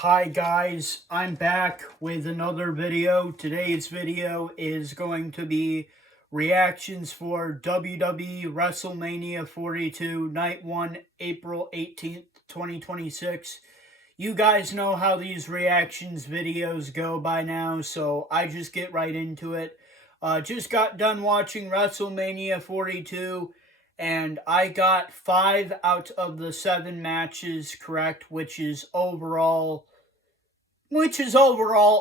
Hi guys, I'm back with another video. Today's video is going to be reactions for WWE Wrestlemania 42, Night 1, April 18th, 2026. You guys know how these reactions videos go by now, so I just get right into it. Just got done watching WrestleMania 42, and I got 5 out of the 7 matches correct, which is overall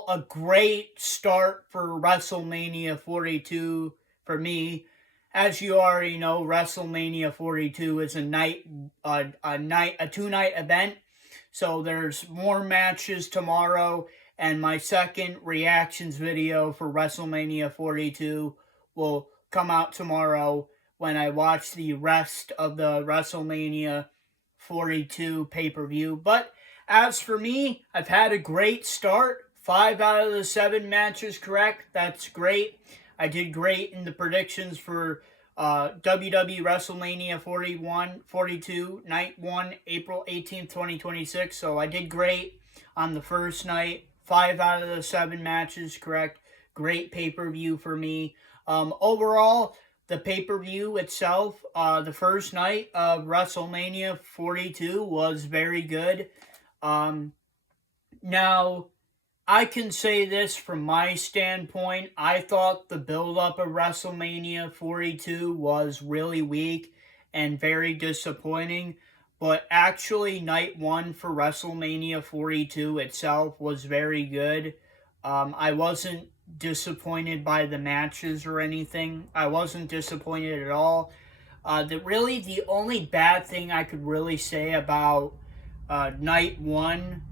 a great start for WrestleMania 42 for me. As you already know, WrestleMania 42 is a 2-night event. So there's more matches tomorrow, and my second reactions video for WrestleMania 42 will come out tomorrow when I watch the rest of the WrestleMania 42 pay-per-view. But as for me, I've had a great start. 5 out of the 7 matches correct. That's great. I did great in the predictions for WWE Wrestlemania 42, Night 1, April 18th, 2026. So I did great on the first night. 5 out of the 7 matches correct. Great pay-per-view for me. Overall, the pay-per-view itself, the first night of WrestleMania 42 was very good. Now, I can say this from my standpoint. I thought the build-up of WrestleMania 42 was really weak and very disappointing. But actually, Night 1 for WrestleMania 42 itself was very good. I wasn't disappointed by the matches or anything. I wasn't disappointed at all. The only bad thing I could really say about Night 1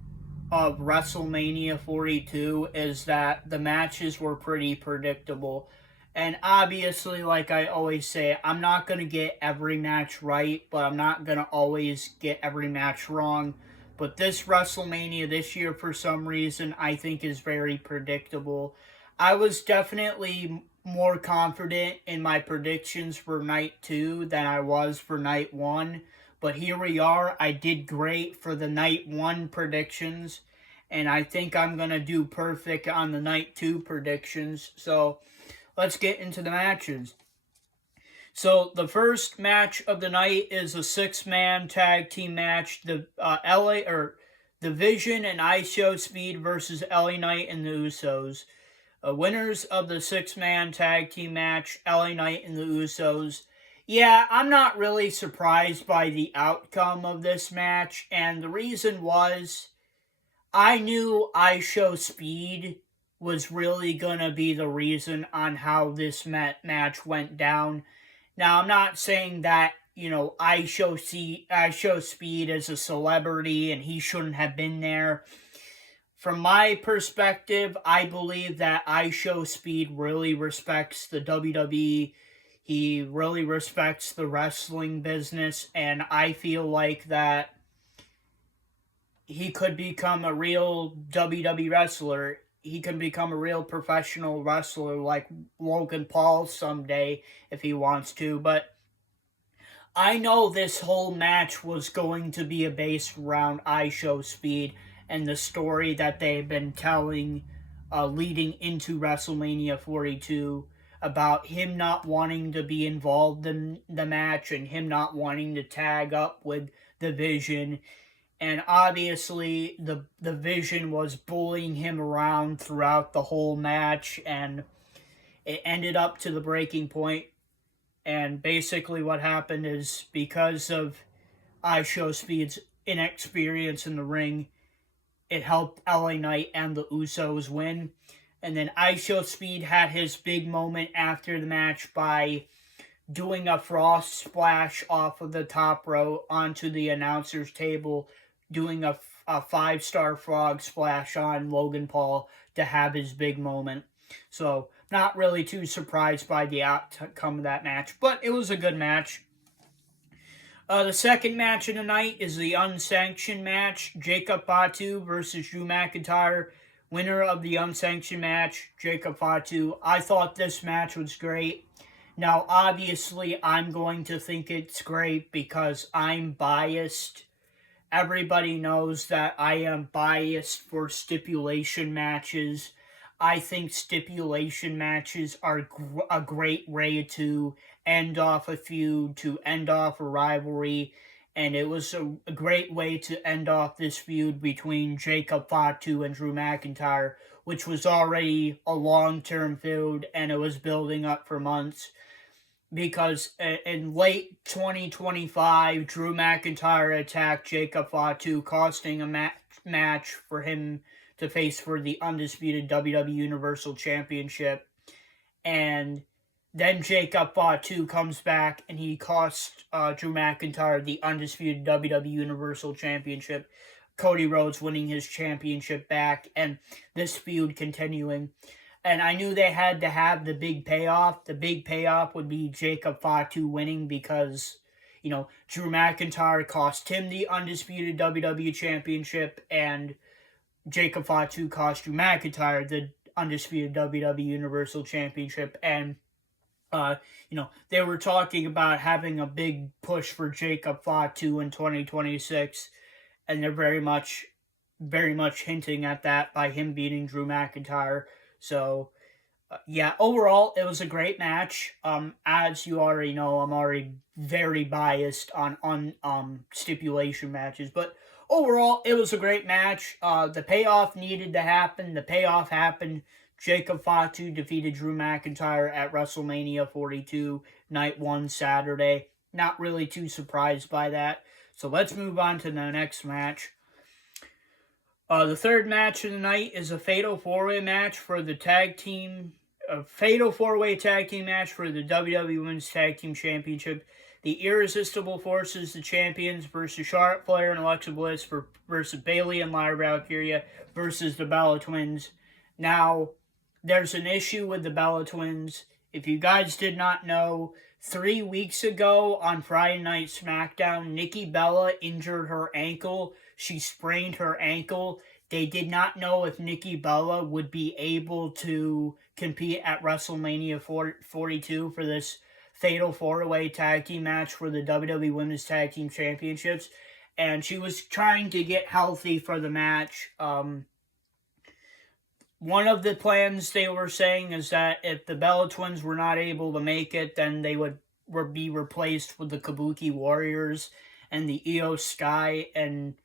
of WrestleMania 42 is that the matches were pretty predictable. And obviously, like I always say, I'm not going to get every match right, but I'm not going to always get every match wrong. But this WrestleMania this year, for some reason, I think is very predictable. I was definitely more confident in my predictions for Night 2 than I was for Night 1. But here we are. I did great for the Night 1 predictions, and I think I'm going to do perfect on the Night 2 predictions. So let's get into the matches. So the first match of the night is a 6-man tag team match. The Vision and ISO Speed versus LA Knight and the Usos. Winners of the 6-man tag team match, LA Knight and the Usos. Yeah, I'm not really surprised by the outcome of this match, and the reason was I knew ISO Speed was really going to be the reason on how this match went down. Now, I'm not saying that, ISO Speed is a celebrity and he shouldn't have been there. From my perspective, I believe that ISO Speed really respects the WWE. He really respects the wrestling business, and I feel like that he could become a real WWE wrestler. He can become a real professional wrestler like Logan Paul someday if he wants to. But I know this whole match was going to be based around ISO Speed and the story that they've been telling leading into WrestleMania 42 about him not wanting to be involved in the match and him not wanting to tag up with the Vision. And obviously, the Vision was bullying him around throughout the whole match, and it ended up to the breaking point. And basically what happened is, because of ISO Speed's inexperience in the ring, it helped LA Knight and the Usos win. And then ISO Speed had his big moment after the match by doing a frost splash off of the top rope onto the announcer's table, doing a 5-star frog splash on Logan Paul to have his big moment. So, not really too surprised by the outcome of that match, but it was a good match. The second match of the night is the unsanctioned match, Jacob Fatu versus Drew McIntyre. Winner of the unsanctioned match, Jacob Fatu. I thought this match was great. Now, obviously, I'm going to think it's great because I'm biased everybody knows that I am biased for stipulation matches. I think stipulation matches are a great way to end off a feud, to end off a rivalry, and it was a great way to end off this feud between Jacob Fatu and Drew McIntyre, which was already a long-term feud, and it was building up for months. Because in late 2025, Drew McIntyre attacked Jacob Fatu, costing a match for him to face for the undisputed WWE Universal Championship. And then Jacob Fatu comes back and he costs Drew McIntyre the undisputed WWE Universal Championship. Cody Rhodes winning his championship back, and this feud continuing. And I knew they had to have the big payoff. The big payoff would be Jacob Fatu winning because, Drew McIntyre cost him the undisputed WWE Championship, and Jacob Fatu cost Drew McIntyre the undisputed WWE Universal Championship. And, they were talking about having a big push for Jacob Fatu in 2026, and they're very much hinting at that by him beating Drew McIntyre. So, overall, it was a great match. As you already know, I'm already very biased on stipulation matches, but overall, it was a great match. The payoff needed to happen. The payoff happened. Jacob Fatu defeated Drew McIntyre at WrestleMania 42, Night 1, Saturday. Not really too surprised by that. So let's move on to the next match. The third match of the night is a fatal four-way match for the fatal four-way tag team match for the WWE Women's Tag Team Championship. The Irresistible Forces, the champions, versus Charlotte Flair and Alexa Bliss versus Bayley and Lyra Valkyria versus the Bella Twins. Now, there's an issue with the Bella Twins. If you guys did not know, 3 weeks ago on Friday Night SmackDown, Nikki Bella injured her ankle. She sprained her ankle. They did not know if Nikki Bella would be able to compete at WrestleMania 42 for this fatal four-way tag team match for the WWE Women's Tag Team Championships. And she was trying to get healthy for the match. One of the plans they were saying is that if the Bella Twins were not able to make it, then they would be replaced with the Kabuki Warriors, and the Io Sky and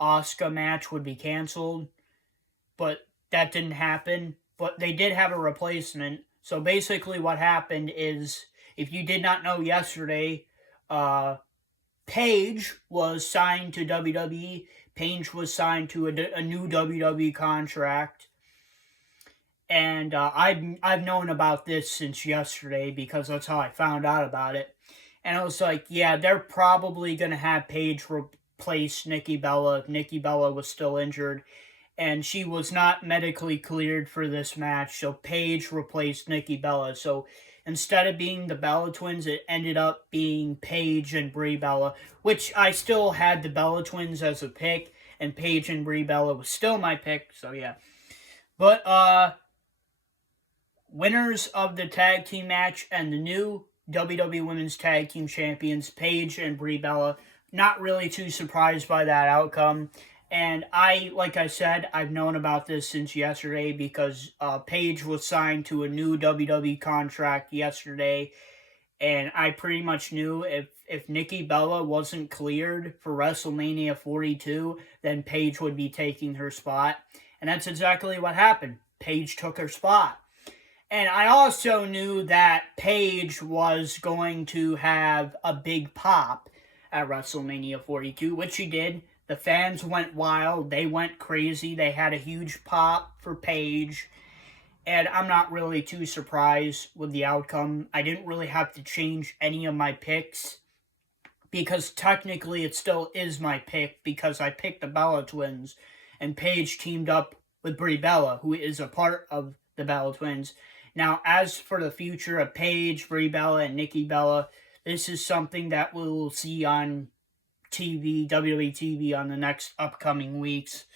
Asuka match would be canceled. But that didn't happen. But they did have a replacement. So basically what happened is, if you did not know yesterday, Paige was signed to WWE. Paige was signed to a new WWE contract. And I've known about this since yesterday because that's how I found out about it. And I was like, yeah, they're probably going to have Paige replace Nikki Bella if Nikki Bella was still injured. And she was not medically cleared for this match, so Paige replaced Nikki Bella. So instead of being the Bella Twins, it ended up being Paige and Brie Bella, which I still had the Bella Twins as a pick, and Paige and Brie Bella was still my pick, so yeah. But, winners of the tag team match and the new WWE Women's Tag Team Champions, Paige and Brie Bella. Not really too surprised by that outcome. And like I said, I've known about this since yesterday because Paige was signed to a new WWE contract yesterday. And I pretty much knew if Nikki Bella wasn't cleared for WrestleMania 42, then Paige would be taking her spot. And that's exactly what happened. Paige took her spot. And I also knew that Paige was going to have a big pop at WrestleMania 42, which she did. The fans went wild. They went crazy. They had a huge pop for Paige. And I'm not really too surprised with the outcome. I didn't really have to change any of my picks because technically it still is my pick because I picked the Bella Twins and Paige teamed up with Brie Bella, who is a part of the Bella Twins. Now, as for the future of Paige, Brie Bella, and Nikki Bella, this is something that we will see on TV, WWE TV, on the next upcoming weeks.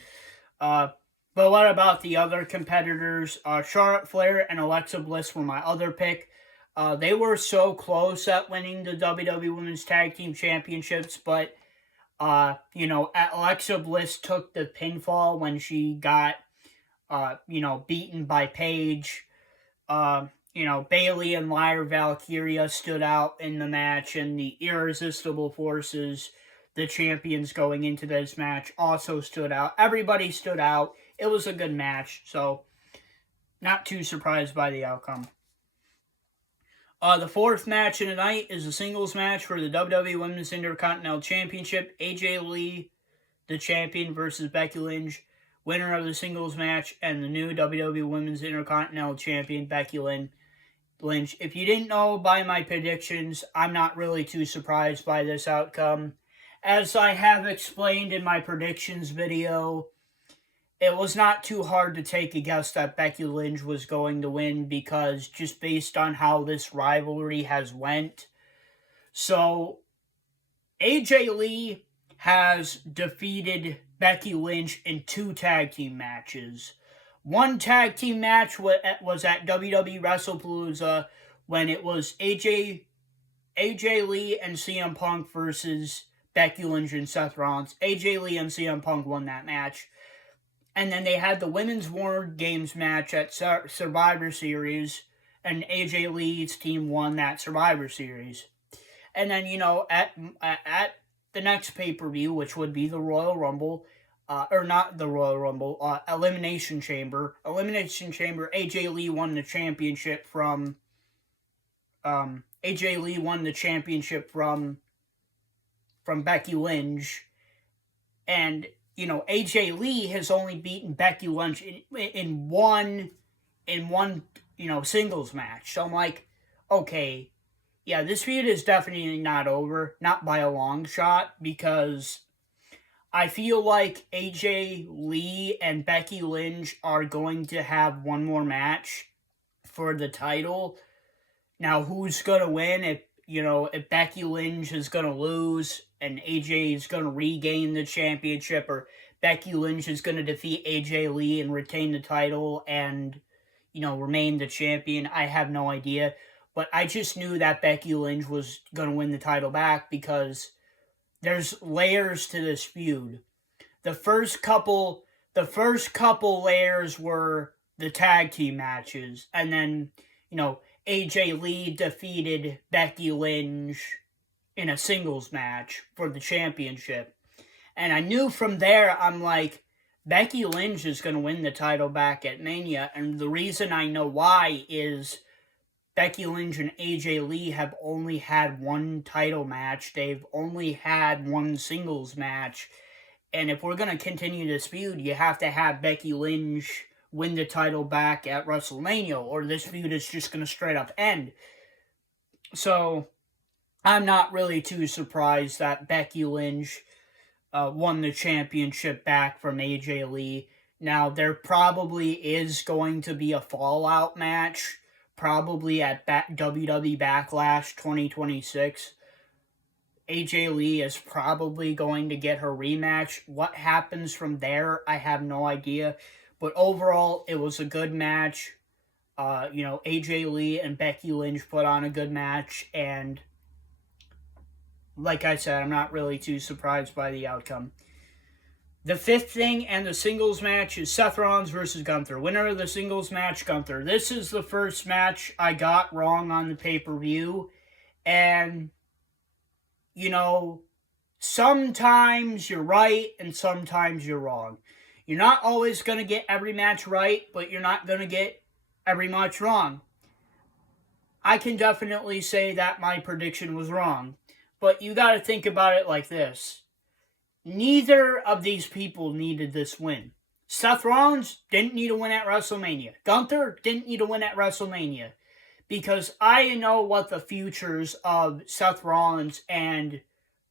But what about the other competitors? Charlotte Flair and Alexa Bliss were my other pick. They were so close at winning the WWE Women's Tag Team Championships, but Alexa Bliss took the pinfall when she got, beaten by Paige. Bailey and Lyra Valkyria stood out in the match, and the Irresistible Forces, the champions going into this match, also stood out. Everybody stood out. It was a good match, so not too surprised by the outcome. The fourth match of the night is a singles match for the WWE Women's Intercontinental Championship. AJ Lee, the champion, versus Becky Lynch, winner of the singles match, and the new WWE Women's Intercontinental Champion, Becky Lynch. If you didn't know by my predictions, I'm not really too surprised by this outcome. As I have explained in my predictions video, it was not too hard to take a guess that Becky Lynch was going to win, because just based on how this rivalry has went. So, AJ Lee has defeated Becky Lynch in 2 tag team matches. One tag team match was at WWE Wrestlepalooza, when it was AJ Lee and CM Punk versus Becky Lynch and Seth Rollins. AJ Lee and CM Punk won that match. And then they had the Women's War Games match at Survivor Series, and AJ Lee's team won that Survivor Series. And then, at the next pay-per-view, which would be the Royal Rumble, Elimination Chamber, AJ Lee won the championship from Becky Lynch, and AJ Lee has only beaten Becky Lynch in one singles match. So I'm like, okay, yeah, this feud is definitely not over, not by a long shot, because I feel like AJ Lee and Becky Lynch are going to have one more match for the title. Now, who's going to win? If Becky Lynch is going to lose and AJ is going to regain the championship, or Becky Lynch is going to defeat AJ Lee and retain the title and, remain the champion, I have no idea. But I just knew that Becky Lynch was going to win the title back, because there's layers to this feud. The first couple layers were the tag team matches, and then, AJ Lee defeated Becky Lynch in a singles match for the championship. And I knew from there, I'm like, Becky Lynch is going to win the title back at Mania. And the reason I know why is Becky Lynch and AJ Lee have only had one title match. They've only had one singles match. And if we're going to continue this feud, you have to have Becky Lynch win the title back at WrestleMania, or this feud is just going to straight up end. So, I'm not really too surprised that Becky Lynch won the championship back from AJ Lee. Now, there probably is going to be a fallout match, probably at WWE Backlash 2026. AJ Lee is probably going to get her rematch. What happens from there, I have no idea. But overall, it was a good match. AJ Lee and Becky Lynch put on a good match, and like I said, I'm not really too surprised by the outcome. The fifth thing and the singles match is Seth Rollins versus Gunther. Winner of the singles match, Gunther. This is the first match I got wrong on the pay-per-view, and, sometimes you're right and sometimes you're wrong. You're not always going to get every match right, but you're not going to get every match wrong. I can definitely say that my prediction was wrong, but you got to think about it like this. Neither of these people needed this win. Seth Rollins didn't need a win at WrestleMania. Gunther didn't need a win at WrestleMania, because I know what the futures of Seth Rollins and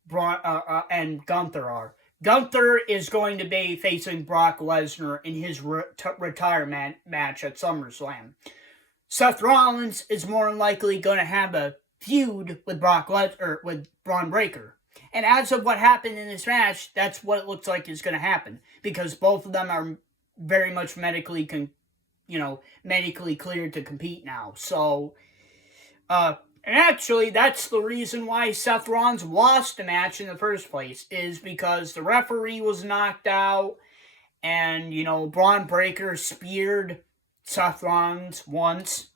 Gunther are. Gunther is going to be facing Brock Lesnar in his retirement match at SummerSlam. Seth Rollins is more than likely going to have a feud with with Braun Breaker. And as of what happened in this match, that's what it looks like is going to happen, because both of them are very much medically cleared to compete now. So, And actually, that's the reason why Seth Rollins lost the match in the first place, is because the referee was knocked out, and, Braun Breaker speared Seth Rollins once.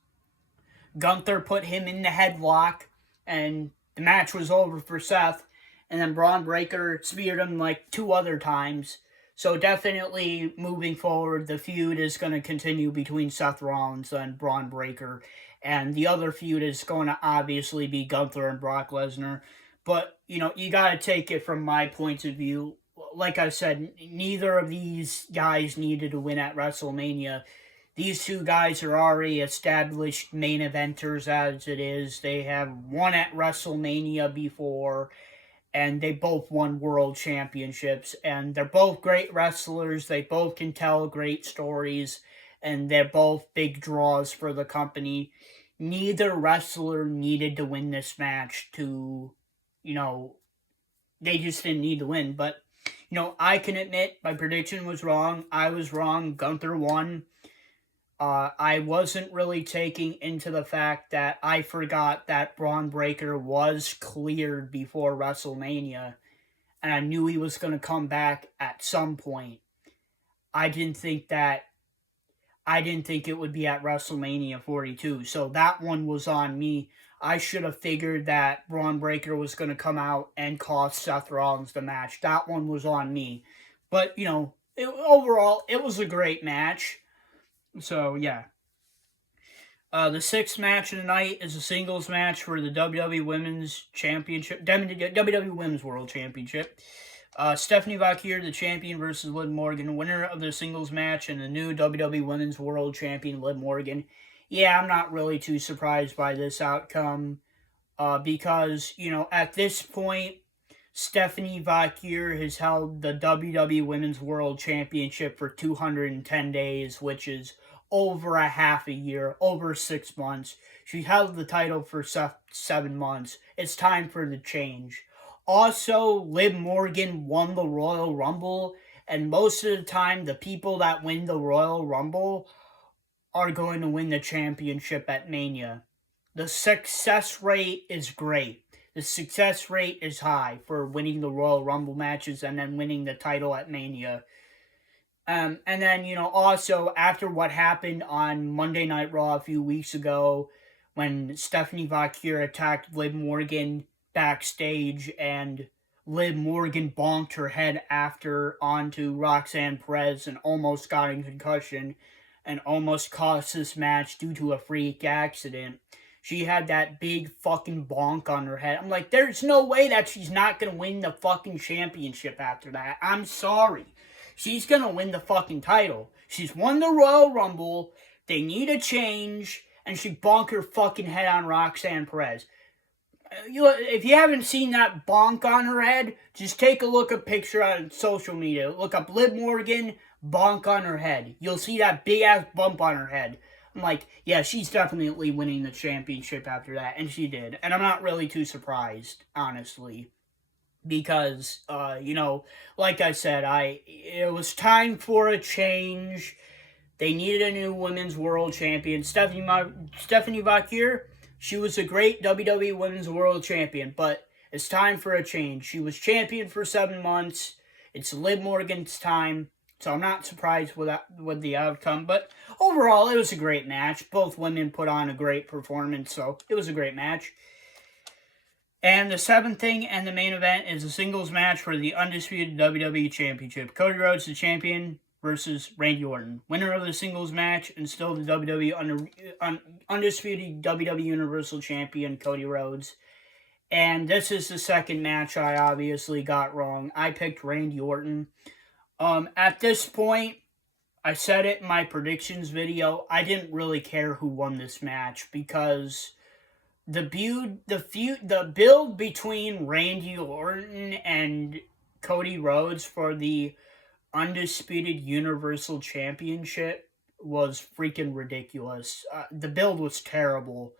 Gunther put him in the headlock, and the match was over for Seth. And then Braun Breaker speared him like 2 other times. So definitely moving forward, the feud is going to continue between Seth Rollins and Braun Breaker. And the other feud is going to obviously be Gunther and Brock Lesnar. But, you got to take it from my point of view. Like I said, neither of these guys needed to win at WrestleMania. These two guys are already established main eventers as it is. They have won at WrestleMania before, and they both won world championships. And they're both great wrestlers. They both can tell great stories, and they're both big draws for the company. Neither wrestler needed to win this match they just didn't need to win. But, I can admit my prediction was wrong. I was wrong. Gunther won. I wasn't really taking into the fact that I forgot that Braun Breaker was cleared before WrestleMania, and I knew he was going to come back at some point. I didn't think it would be at WrestleMania 42, so that one was on me. I should have figured that Braun Breaker was going to come out and cost Seth Rollins the match. That one was on me. But, overall, it was a great match. So, yeah. The sixth match of the night is a singles match for the WWE Women's Championship, WWE Women's World Championship. Stephanie Vaquer, the champion, versus Liv Morgan, winner of the singles match, and the new WWE Women's World Champion, Liv Morgan. Yeah, I'm not really too surprised by this outcome, because, at this point, Stephanie Vaquer has held the WWE Women's World Championship for 210 days, which is over a half a year, over 6 months. She held the title for 7 months. It's time for the change. Also, Liv Morgan won the Royal Rumble, and most of the time, the people that win the Royal Rumble are going to win the championship at Mania. The success rate is great. The success rate is high for winning the Royal Rumble matches and then winning the title at Mania. And then, also after what happened on Monday Night Raw a few weeks ago when Stephanie Vaquer attacked Liv Morgan backstage and Liv Morgan bonked her head after onto Roxanne Perez and almost got a concussion and almost cost this match due to a freak accident. She had that big fucking bonk on her head. I'm like, there's no way that she's not going to win the fucking championship after that. I'm sorry. She's going to win the fucking title. She's won the Royal Rumble. They need a change. And she bonked her fucking head on Roxanne Perez. If you haven't seen that bonk on her head, just take a look at a picture on social media. Look up Liv Morgan, bonk on her head. You'll see that big ass bump on her head. I'm like, yeah, she's definitely winning the championship after that, and she did. And I'm not really too surprised, honestly, because, like I said, it was time for a change. They needed a new women's world champion. Stephanie Vaquer, she was a great WWE Women's World Champion, but it's time for a change. She was champion for 7 months. It's Liv Morgan's time. So I'm not surprised with the outcome. But overall, it was a great match. Both women put on a great performance, so it was a great match. And the seventh thing and the main event is a singles match for the undisputed WWE Championship. Cody Rhodes, the champion, versus Randy Orton. Winner of the singles match and still the undisputed WWE Universal Champion, Cody Rhodes. And this is the second match I obviously got wrong. I picked Randy Orton. At this point, I said it in my predictions video, I didn't really care who won this match because the build between Randy Orton and Cody Rhodes for the undisputed Universal Championship was freaking ridiculous. The build was terrible.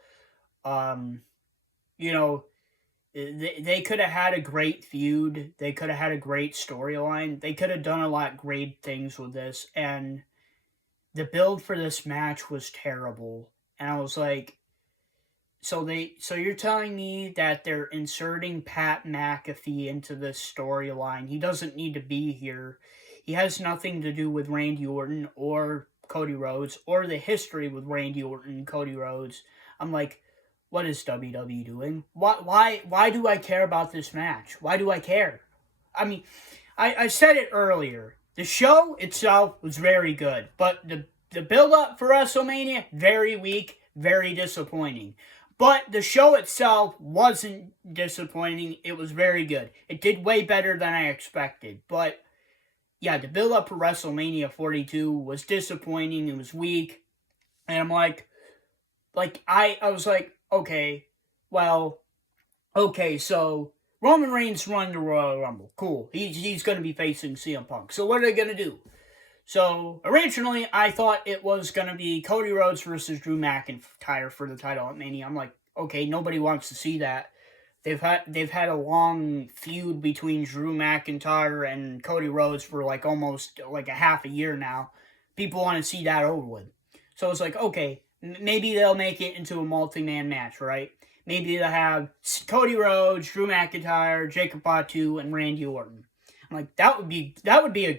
They could have had a great feud. They could have had a great storyline. They could have done a lot of great things with this. And the build for this match was terrible. And I was like, So you're telling me that they're inserting Pat McAfee into this storyline? He doesn't need to be here. He has nothing to do with Randy Orton or Cody Rhodes or the history with Randy Orton and Cody Rhodes. I'm like, what is WWE doing? Why do I care about this match? Why do I care? I mean, I said it earlier. The show itself was very good, but the build up for WrestleMania, very weak, very disappointing. But the show itself wasn't disappointing. It was very good. It did way better than I expected. But yeah, the build up for WrestleMania 42 was disappointing. It was weak. And I'm I was like, okay, well, okay, so Roman Reigns won the Royal Rumble. Cool. He's going to be facing CM Punk. So what are they going to do? So originally, I thought it was going to be Cody Rhodes versus Drew McIntyre for the title at Mania. I'm like, okay, nobody wants to see that. They've had a long feud between Drew McIntyre and Cody Rhodes for almost a half a year now. People want to see that over with. So it's like, okay, maybe they'll make it into a multi-man match, right? Maybe they'll have Cody Rhodes, Drew McIntyre, Jacob Fatu, and Randy Orton. I'm like, that would be a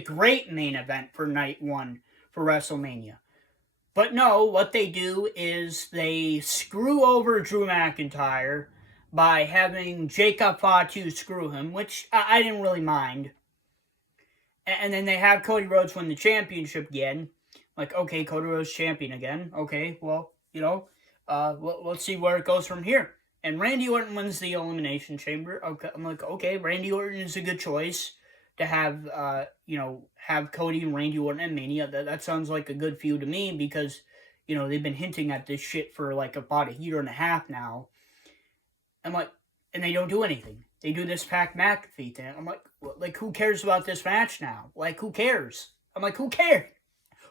great main event for night one for WrestleMania. But no, what they do is they screw over Drew McIntyre by having Jacob Fatu screw him, which I didn't really mind. And then they have Cody Rhodes win the championship again. Like, okay, Cody Rhodes champion again. Okay, well, let's see where it goes from here. And Randy Orton wins the Elimination Chamber. Okay, I'm like, okay, Randy Orton is a good choice to have, have Cody and Randy Orton at Mania. That sounds like a good feud to me because, they've been hinting at this shit for about a year and a half now. I'm like, and they don't do anything. They do this Pat McAfee thing. I'm like, who cares about this match now? Like, who cares? I'm like, who cares?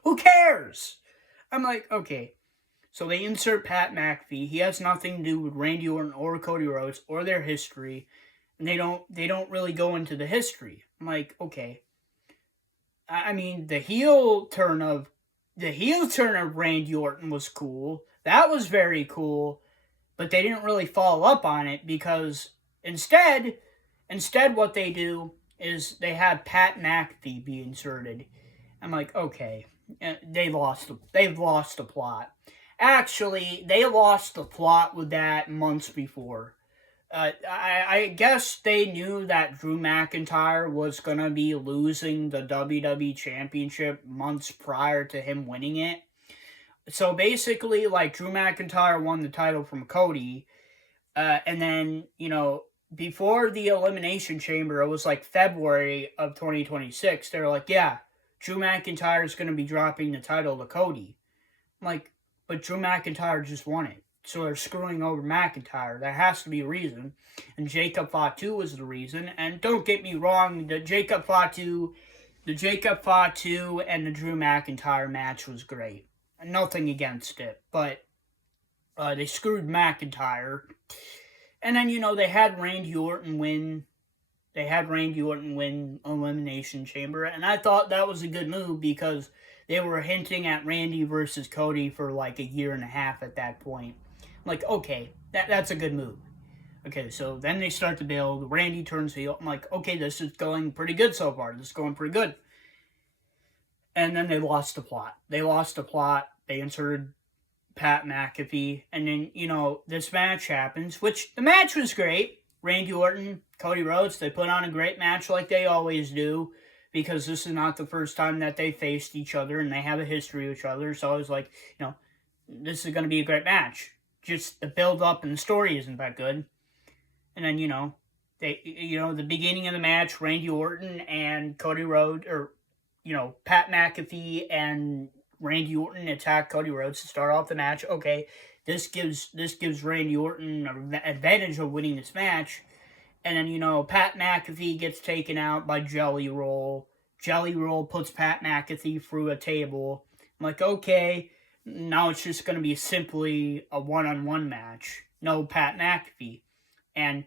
Who cares? I'm like, okay. So they insert Pat McAfee. He has nothing to do with Randy Orton or Cody Rhodes or their history. And they don't really go into the history. I'm like, okay. I mean, the heel turn of Randy Orton was cool. That was very cool. But they didn't really follow up on it because instead what they do is they have Pat McAfee be inserted. I'm like, okay. They've lost the plot. Actually, they lost the plot with that months before. I guess they knew that Drew McIntyre was going to be losing the WWE Championship months prior to him winning it. So basically, Drew McIntyre won the title from Cody, and then, before the Elimination Chamber, it was February of 2026, they were like, yeah, Drew McIntyre is going to be dropping the title to Cody. I'm like, but Drew McIntyre just won it. So they're screwing over McIntyre. There has to be a reason. And Jacob Fatu was the reason. And don't get me wrong, the Jacob Fatu and the Drew McIntyre match was great. Nothing against it. But they screwed McIntyre. And then, they had Randy Orton win. They had Randy Orton win Elimination Chamber. And I thought that was a good move because they were hinting at Randy versus Cody for a year and a half at that point. I'm like, okay, that's a good move. Okay, so then they start to build. Randy turns heel. I'm like, okay, this is going pretty good so far. This is going pretty good. And then they lost the plot. They inserted Pat McAfee. And then, this match happens, which the match was great. Randy Orton, Cody Rhodes, they put on a great match like they always do. Because this is not the first time that they faced each other and they have a history with each other. So I was like, this is going to be a great match. Just the build-up and the story isn't that good. And then, the beginning of the match, Randy Orton and Cody Rhodes, or, Pat McAfee and Randy Orton attack Cody Rhodes to start off the match. Okay, this gives Randy Orton an advantage of winning this match. And then, Pat McAfee gets taken out by Jelly Roll. Jelly Roll puts Pat McAfee through a table. I'm like, okay, now it's just going to be simply a one-on-one match. No Pat McAfee. And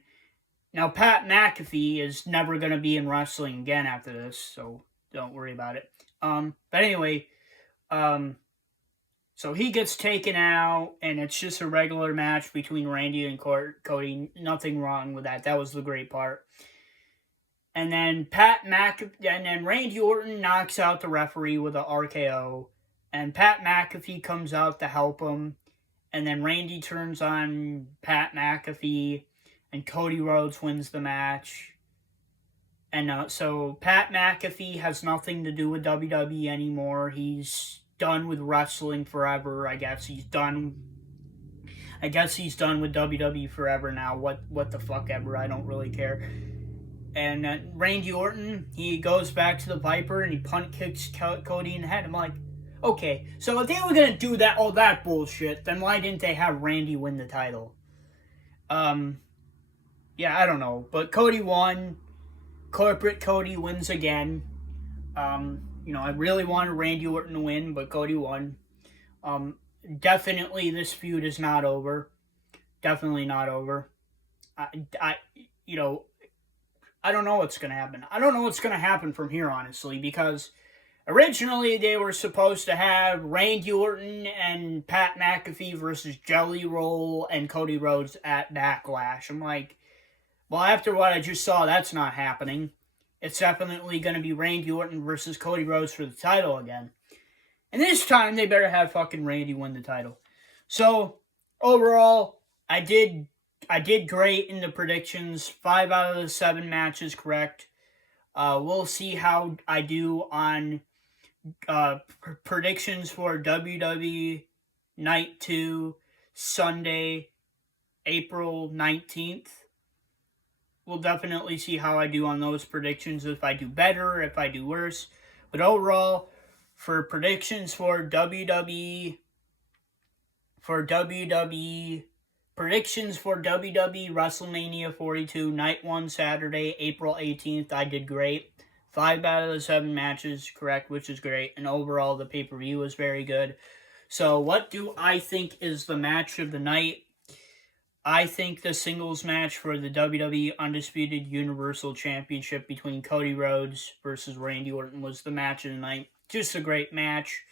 now Pat McAfee is never going to be in wrestling again after this, so don't worry about it. But anyway, So he gets taken out, and it's just a regular match between Randy and Cody. Nothing wrong with that. That was the great part. And then Randy Orton knocks out the referee with a RKO, and Pat McAfee comes out to help him. And then Randy turns on Pat McAfee, and Cody Rhodes wins the match. And so Pat McAfee has nothing to do with WWE anymore. He's done with wrestling forever. I guess he's done with WWE forever now. What the fuck ever. I don't really care. And Randy Orton, he goes back to the Viper and he punt kicks Cody in the head. I'm like, okay, so if they were gonna do that bullshit, then why didn't they have Randy win the title? Yeah, I don't know, but Cody won. Corporate Cody wins again. I really wanted Randy Orton to win, but Cody won. Definitely this feud is not over. Definitely not over. I don't know what's going to happen. I don't know what's going to happen from here, honestly, because originally they were supposed to have Randy Orton and Pat McAfee versus Jelly Roll and Cody Rhodes at Backlash. I'm like, well, after what I just saw, that's not happening. It's definitely going to be Randy Orton versus Cody Rhodes for the title again. And this time, they better have fucking Randy win the title. So, overall, I did great in the predictions. 5 out of the 7 matches correct. We'll see how I do on predictions for WWE Night 2, Sunday, April 19th. We'll definitely see how I do on those predictions, if I do better, if I do worse. But overall, for predictions for WWE Wrestlemania 42, Night 1, Saturday, April 18th, I did great. 5 out of the 7 matches correct, which is great. And overall, the pay-per-view was very good. So, what do I think is the match of the night? I think the singles match for the WWE Undisputed Universal Championship between Cody Rhodes versus Randy Orton was the match of the night. Just a great match.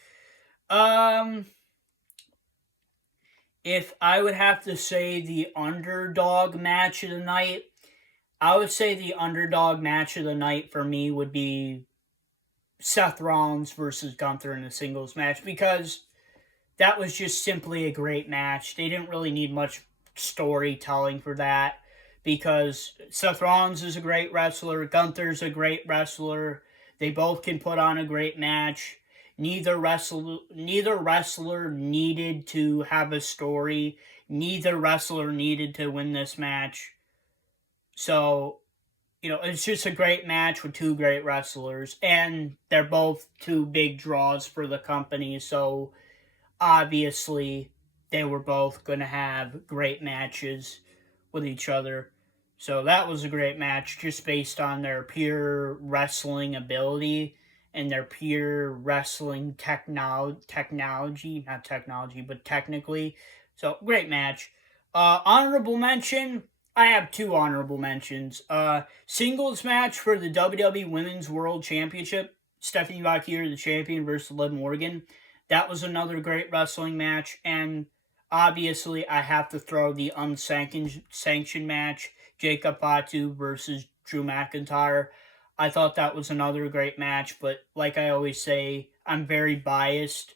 If I would have to say the underdog match of the night, I would say the underdog match of the night for me would be Seth Rollins versus Gunther in a singles match, because that was just simply a great match. They didn't really need much storytelling for that, because Seth Rollins is a great wrestler, Gunther's a great wrestler. They both can put on a great match. Neither wrestler needed to have a story. Neither wrestler needed to win this match. So, it's just a great match with 2 great wrestlers, and they're both 2 big draws for the company, so obviously they were both going to have great matches with each other. So that was a great match, just based on their pure wrestling ability and their pure wrestling technically. So, great match. Honorable mention, I have 2 honorable mentions. Singles match for the WWE Women's World Championship. Stephanie Vaquer, the champion, versus Liv Morgan. That was another great wrestling match. And obviously, I have to throw the unsanctioned match, Jacob Fatu versus Drew McIntyre. I thought that was another great match, but like I always say, I'm very biased.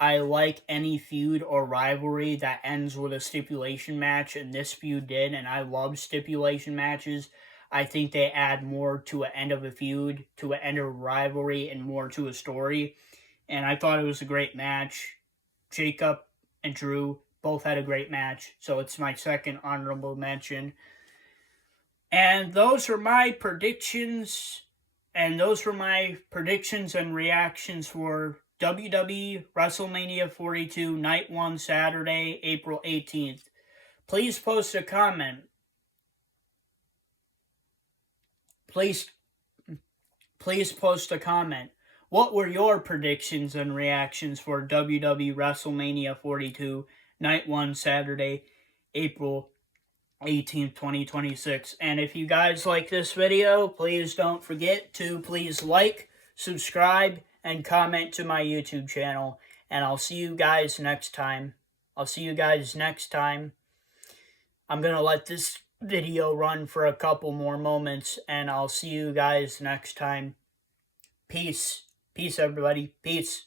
I like any feud or rivalry that ends with a stipulation match, and this feud did, and I love stipulation matches. I think they add more to an end of a feud, to an end of a rivalry, and more to a story. And I thought it was a great match. Jacob and Drew both had a great match, so it's my second honorable mention. And those are my predictions, and reactions for WWE Wrestlemania 42, Night 1, Saturday, April 18th. Please post a comment. Please post a comment. What were your predictions and reactions for WWE Wrestlemania 42, Night 1, Saturday, April 18th, 2026. And if you guys like this video, please don't forget to please like, subscribe, and comment to my YouTube channel. And I'll see you guys next time. I'm going to let this video run for a couple more moments, and I'll see you guys next time. Peace. Peace, everybody. Peace.